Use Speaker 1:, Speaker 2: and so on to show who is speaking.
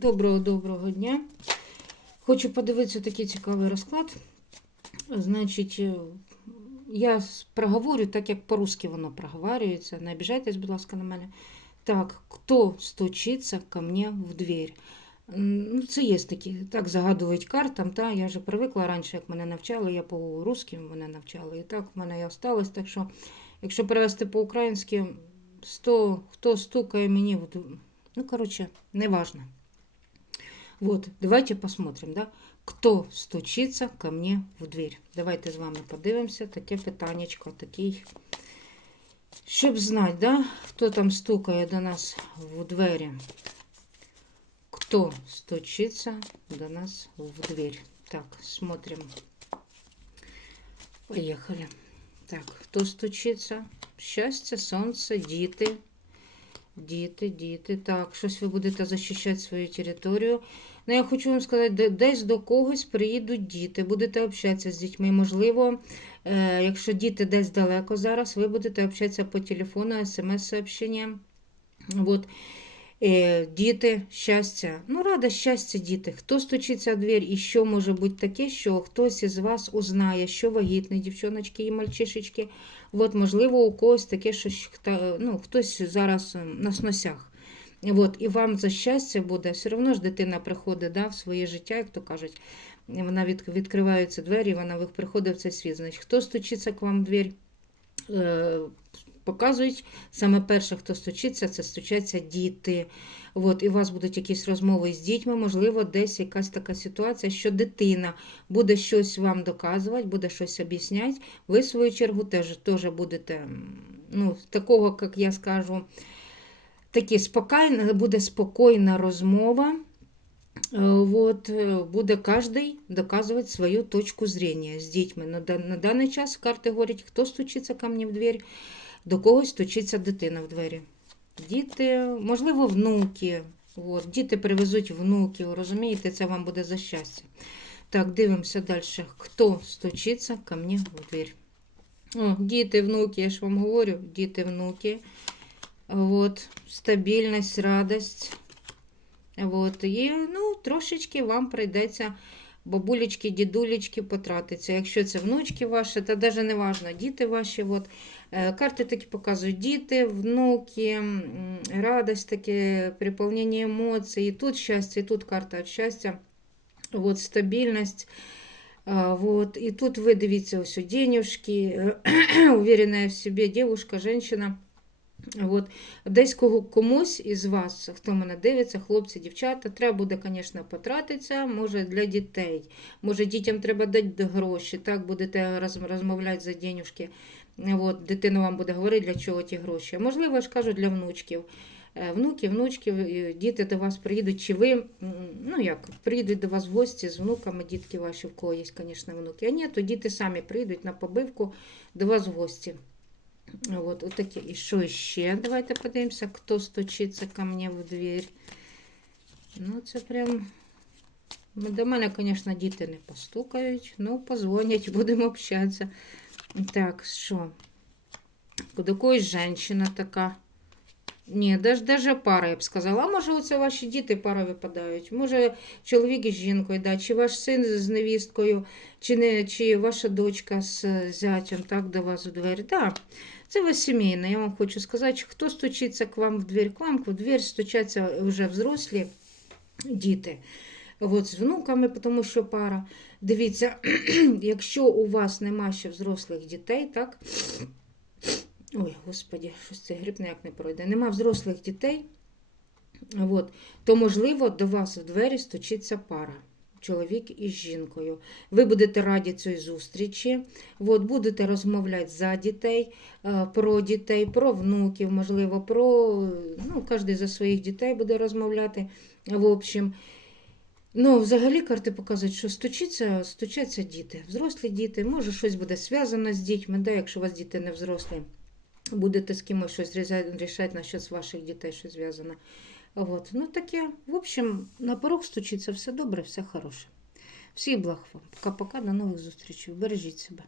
Speaker 1: Доброго-доброго дня. Хочу подивитися такий цікавий розклад. Значить, е, я проговорю так, як по-русски воно проговорюється. Не обіжайтесь, будь ласка, на мене. Так, хто стучиться ко мне в дверь? Ну, це є такі, так загадують картам. Та? Я вже привикла раніше, як мене навчали, я по-русски мене навчали. І так в мене і осталось. Так що, якщо перевести по-українськи, 100, хто стукає мені в Ну, короче, неважно. Вот, давайте посмотрим, да? Хто стучиться ко мне в дверь? Давайте з вами подивимося. Таке питаннячко, такий. Щоб знати, да? хто там стукає до нас в двері. Кто стучится до нас в дверь? Так, смотрим. Поехали. Так, хто стучиться? Щастя, сонце, діти. Діти, діти. Так, щось ви будете захищати свою територію. Ну, я хочу вам сказати, десь до когось приїдуть діти, будете общатися з дітьми. Можливо, е, якщо діти десь далеко зараз, ви будете общатися по телефону, смс-сообщенням. Вот. Е, діти, щастя. Ну, рада, щастя, діти. Хто стучиться в двір і що може бути таке, що хтось із вас узнає, що вагітні дівчоночки і мальчишечки. От, можливо, у когось таке, що ну, хтось зараз ем, на сносях. От, і вам за щастя буде, все одно ж дитина приходить да, в своє життя, як то кажуть. Вона від, відкриваються двері, вона приходить в цей світ. Значить, хто стучиться к вам в двір? Показують саме перше, хто стучиться, це стучаться діти. От, і у вас будуть якісь розмови з дітьми, можливо, десь якась така ситуація, що дитина буде щось вам доказувати, буде щось об'ясняти. Ви, в свою чергу, теж, теж будете ну, такого, як я скажу, такі спокійна, буде спокійна розмова. Е, Вот, е, буде кожен доказувати свою точку зрення з дітьми. На, на даний час карти говорять, хто стучиться ко мені в двері, до когось стучиться дитина в двері. Діти, можливо, внуки. От, діти привезуть внуків, розумієте, це вам буде за щастя. Так, дивимося далі. Хто стучиться ко мені в двері? О, діти, внуки, я ж вам говорю, діти, внуки. От, стабільність, радость. От, і ну, трошечки вам прийдеться бабулечки, дідулечки потратиться. Якщо це внучки ваші, та навіть не важно, діти ваші. От, е, карти такі показують діти, внуки, радость, таке, приповнення емоцій. І тут щастя, і тут карта від щастя. От, стабільність. Вот. І тут ви дивіться, ось денежки, уверенная в собі дівчинка, жінка. От. Десь кого, комусь із вас, хто мене дивиться, хлопці, дівчата, треба буде, звісно, потратитися, може для дітей. Може, дітям треба дати гроші, так будете роз, розмовляти за денюжки. От, дитина вам буде говорити, для чого ті гроші. Можливо, я ж кажу, для внучків. Е, Внуки, внучки, діти до вас приїдуть, чи ви, ну як, приїдуть до вас в гості з внуками, дітки ваші, в кого є, звісно, внуки. А ні, то діти самі прийдуть на побивку до вас в гості. Вот, вот такі. І що ще? Давайте подивимося, хто стучиться ко мне в дверь. Ну, це прям. До мене, звісно, діти не постукають. Ну, позвонять, будемо общатися. Так, що? До когось жінка така. Ні, даже, даже пара, я б сказала. А може, оце ваші діти пара випадають. Може, чоловік із жінкою, да, чи ваш син з невісткою, чи, не, чи ваша дочка з зятем, так, до вас у двері. Да. Це ви сімейне, я вам хочу сказати, хто стучиться к вам в двір, к вам в двір стучаться вже взрослі діти. От з внуками, тому що пара. Дивіться, якщо у вас нема ще взрослих дітей, так? Ой, господі, щось цей гриб ніяк не пройде. Нема взрослих дітей, от, то, можливо, до вас в двері стучиться пара. Чоловік із жінкою. Ви будете раді цій зустрічі, от, будете розмовляти за дітей, е, про дітей, про внуків, можливо, про ну, кожен за своїх дітей буде розмовляти. В общем, ну, взагалі карти показують, що стучаться, стучаться діти, взрослі діти, може щось буде зв'язано з дітьми, да, якщо у вас діти не взрослі, будете з кимось щось рішати на щось ваших дітей, що зв'язано. Вот. Ну таке, в общем, на порог стучиться, все добре, все хороше. Всіх благ вам. Пока-пока, до нових зустрічей. Бережіть себе.